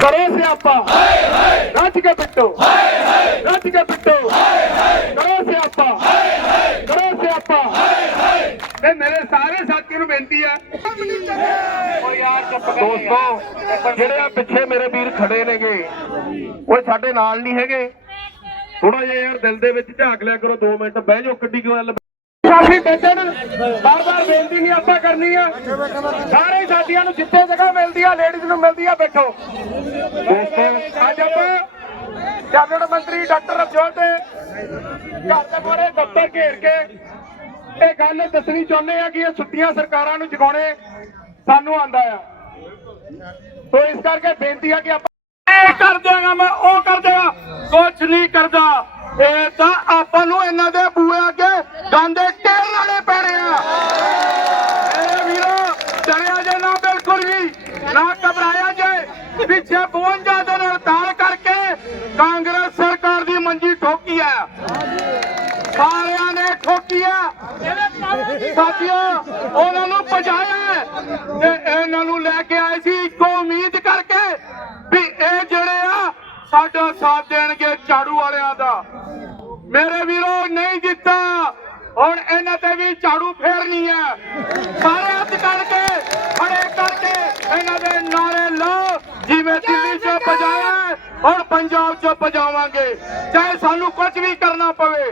ਕਰੋ ਸਿਆਪਾ। ਰੱਜ ਕੇ ਪਿੱਟੋ। ਰੱਜ ਕੇ ਪਿੱਟੋ। ਕਰੋ ਸਿਆਪਾ। ਕਰੋ ਸਿਆਪਾ। ਤੇ ਮੇਰੇ ਸਾਰੇ ਸਾਥੀਆਂ ਨੂੰ ਬੇਨਤੀ ਕਰ ਦੋਸਤੋ ਜਿਹੜੇ ਆ ਪਿੱਛੇ ਮੇਰੇ ਵੀਰ ਖੜੇ ਨੇਗੇ ਉਹ ਸਾਡੇ ਨਾਲ ਨਹੀਂ ਹੈਗੇ। ਥੋੜਾ ਜਿਹਾ ਯਾਰ ਦਿਲ ਦੇ ਵਿੱਚ ਝਾਕ ਲਿਆ ਕਰੋ 2 ਮਿੰਟ। ਬਹਿ ਜਾਓ ਕੱਢੀ ਕਿਉਂ ਗੱਲ ਸਾਡੀ ਬਾਰ-ਬਾਰ ਬੇਨਤੀ ਨਹੀਂ ਆਪਾਂ ਕਰਨੀ ਆ। ਸਾਰੇ ਸਾਥੀਆਂ ਨੂੰ ਜਿੱਥੇ ਜਗ੍ਹਾ ਮਿਲਦੀ ਆ ਲੇਡੀਜ਼ ਨੂੰ ਮਿਲਦੀ ਆ, ਬੈਠੋ। ਅੱਜ ਆਪਾਂ ਕੈਬਨਿਟ ਮੰਤਰੀ ਡਾਕਟਰ ਰਜੋਤ ਦੇ ਘਰ ਦੇ ਮੋਰੇ ਦਫ਼ਤਰ ਘੇਰ ਕੇ ਇਹ ਗੱਲ ਦੱਸਣੀ ਚਾਹੁੰਦੇ ਆ ਕਿ ਇਹ ਛੁੱਟੀਆਂ ਸਰਕਾਰਾਂ ਨੂੰ ਜਗਾਉਣੇ ਸਾਨੂੰ ਆਂਦਾ ਆ। ਸੋ ਇਸ ਕਰਕੇ ਬੇਨਤੀ ਆ ਕਿ ਆਪਾਂ ਇਹ ਕਰ ਦਿਆਂਗਾ ਮੈਂ, ਉਹ ਕਰ ਦਿਆਂਗਾ। ਕੁਝ ਨਹੀਂ ਕਰਦਾ। ਇਹ ਤਾਂ ਆਪਾਂ ਨੂੰ ਇਹਨਾਂ ਦੇ ਬੂਏ ਅੱਗੇ ਗਾਂਦੇ ਟੇਰ ਲਾਣੇ ਪੈਣੇ ਆ ਇਹ ਵੀਰੋ ਡਰਿਆ ਜੇ ਨਾ ਬਿਲਕੁਲ ਵੀ, ਨਾ ਘਬਰਾਇਆ ਜੇ, ਪਿੱਛੇ 52 ਦਿਨ ਹੜਤਾਲ ਕਰਕੇ ਕਾਂਗਰਸ ਸਰਕਾਰ ਦੀ ਮੰਜੀ ਠੋਕੀ ਹੈ ਸਾਰਿਆਂ ਨੇ ਠੋਕੀ ਹੈ ਸਾਥੀਓ, ਉਹਨਾਂ ਨੂੰ ਪਜਾਇਆ ਤੇ ਇਹਨਾਂ ਨੂੰ ਲੈ ਕੇ ਆਏ ਸੀ ਇੱਕੋ ਉਮੀਦ ਕਰਕੇ ਵੀ ਇਹ ਜਿਹੜੇ ਆ, ਸਾਡਾ ਸਾਥ ਦੇਣਗੇ ਝਾੜੂ ਵਾਲਿਆਂ ਦਾ। ਮੇਰੇ ਵੀਰੋ, ਨਹੀਂ ਜਿੱਤਾ। ਹੁਣ ਇਹਨਾਂ ਤੇ ਵੀ ਝਾੜੂ ਫੇਰਨੀ ਹੈ ਸਾਰੇ ਹੱਥ ਕਰਕੇ ਖੜੇ ਕਰਕੇ ਇਹਨਾਂ ਦੇ ਨਾਰੇ ਲਾਓ ਜਿਵੇਂ ਦਿੱਲੀ 'ਚ ਵਜਾਇਆ ਹੈ, ਹੁਣ ਪੰਜਾਬ 'ਚ ਵਜਾਵਾਂਗੇ ਚਾਹੇ ਸਾਨੂੰ ਕੁਝ ਵੀ ਕਰਨਾ ਪਵੇ।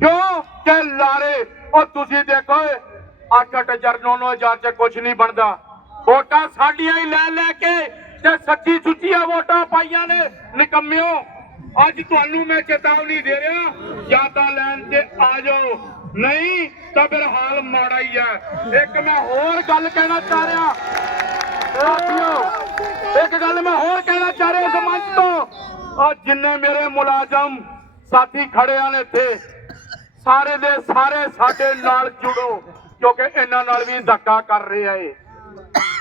ਕਿਉਂ? ਕਿ ਲਾਰੇ ਉਹ ਤੁਸੀਂ ਦੇਖੋ 8-8 ਹਜ਼ਾਰ 9-9 ਹਜ਼ਾਰ 'ਚ ਕੁਝ ਨਹੀਂ ਬਣਦਾ। ਵੋਟਾਂ ਸਾਡੀਆਂ ਹੀ ਲੈ ਲੈ ਕੇ ਤੇ ਸੱਚੀ ਸੁੱਚੀਆਂ ਵੋਟਾਂ ਪਾਈਆਂ ਨੇ ਨਿਕੰਮਿਓ। ਅੱਜ ਤੁਹਾਨੂੰ ਮੈਂ ਚੇਤਾਵਨੀ ਦੇ ਰਿਹਾ ਜਾਂ ਤਾਂ ਲੈਣ ਤੇ ਆ ਜਾਓ। ਨਹੀਂ, ਤਾਂ ਫਿਰ ਹਾਲ ਮਾੜਾ ਹੀ ਹੈ। ਇੱਕ ਮੈਂ ਹੋਰ ਗੱਲ ਕਹਿਣਾ ਚਾਹ ਰਿਹਾ। ਸਾਥੀਓ, ਇੱਕ ਗੱਲ ਮੈਂ ਹੋਰ ਕਹਿਣਾ ਚਾਹ ਰਿਹਾ ਇਸ ਮੰਚ ਤੋਂ। ਆ ਜਿੰਨੇ ਮੇਰੇ ਮੁਲਾਜ਼ਮ ਸਾਥੀ ਖੜੇ ਆ ਇੱਥੇ, ਸਾਰੇ ਦੇ ਸਾਰੇ ਸਾਡੇ ਨਾਲ ਜੁੜੋ, ਕਿਉਂਕਿ ਇਹਨਾਂ ਨਾਲ ਵੀ ਧੱਕਾ ਕਰ ਰਿਹਾ ਏ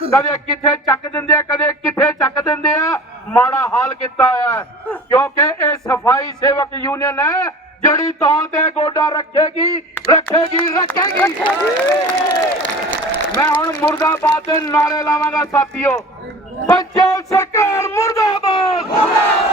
ਕਦੇ ਕਿੱਥੇ ਚੱਕ ਦਿੰਦੇ ਆ, ਕਦੇ ਕਿੱਥੇ ਚੱਕ ਦਿੰਦੇ ਆ। ਮਾੜਾ ਹਾਲ ਕੀਤਾ ਹੋਇਆ ਹੈ, ਕਿਉਂਕਿ ਇਹ ਸਫ਼ਾਈ ਸੇਵਕ ਯੂਨੀਅਨ ਹੈ ਜਿਹੜੀ ਤਾਂ ਤੇ ਗੋਡਾ ਰੱਖੇਗੀ ਰੱਖੇਗੀ ਰੱਖੇਗੀ। ਮੈਂ ਹੁਣ ਮੁਰਦਾਬਾਦ ਦੇ ਨਾਰੇ ਲਾਵਾਂਗਾ, ਸਾਥੀਓ। ਪੰਜਾਬ ਸਰਕਾਰ ਮੁਰਦਾਬਾਦ।